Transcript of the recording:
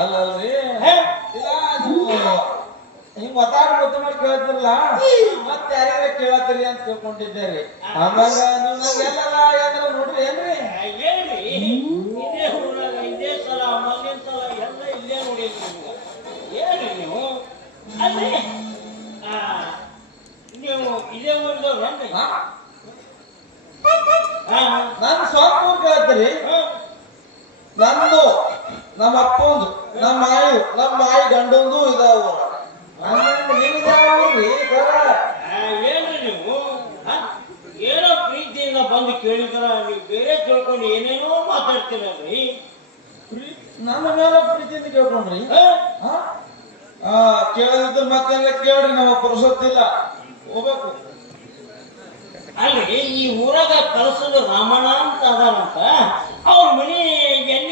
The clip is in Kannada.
ಅಲ್ಲಲ್ರಿ ಇಲ್ಲ ಹಿಂಗ್ ಮಾತಾಡಿ ಗೊತ್ತ ಮಾಡಿ ಕೇಳ್ತಿರಲ್ಲ ಮತ್ತೆ ಯಾರ್ಯಾರ ಕೇಳತ್ತೀರಿ ಅಂತ ತಿಳ್ಕೊಂಡಿದ್ದೇರಿ. ಹಂಗಾಗ ನೀವು ನಂಗೆಲ್ಲ ಯಾವ್ದಾರ ನೋಡ್ರಿ ಏನ್ರಿ? ಹೇಳ್ರಿ ಇದೇ ಊರಾಗ ಇದೇ ಸಲ ಮೊನ್ನೆ ಸಲ ಎಲ್ಲ ಇಲ್ಲೇ ನೋಡಿದ್ರಿ ಹೇಳ್ರಿ ನೀವು ಅಲ್ರಿ ನೀವು ಇದೇ ಊರಿದವ್ರೇನ್ರಿ? ನನ್ ಸ್ವಂತ ಊರ್ ಕೇಳ್ತೀರಿ? ನಂದು ನಮ್ಮ ಅಪ್ಪಂದು ನಮ್ಮ ಮಾಯಿ ಗಂಡಂದು ಇದಾವ. ಏನ್ರಿ ನೀವು ಏನೋ ಪ್ರೀತಿಯಿಂದ ಬಂದು ಕೇಳಿದ್ರ ನೀವು ಬೇರೆ ಕೇಳ್ಕೊಂಡು ಏನೇನೋ ಮಾತಾಡ್ತೀರಲ್ರಿ. ನನ್ನ ಮೇಲೆ ಪ್ರೀತಿಯಿಂದ ಕೇಳ್ಕೊಂಡ್ರಿ? ಕೇಳದಿದ್ದು ಮತ್ತೆಲ್ಲ ಕೇಳ್ರಿ, ನಮ್ಮ ಪುರುಸೊತ್ತಿಲ್ಲ ಹೋಗ್ಬೇಕು. ಅಲ್ರಿ ಈ ಊರಾಗ ಕಳ್ಸೋದು ರಾಮಣ್ಣ ಅಂತ ಅದಾರಂತ ಅವ್ರ ಮನಿ ಎಲ್ಲಿ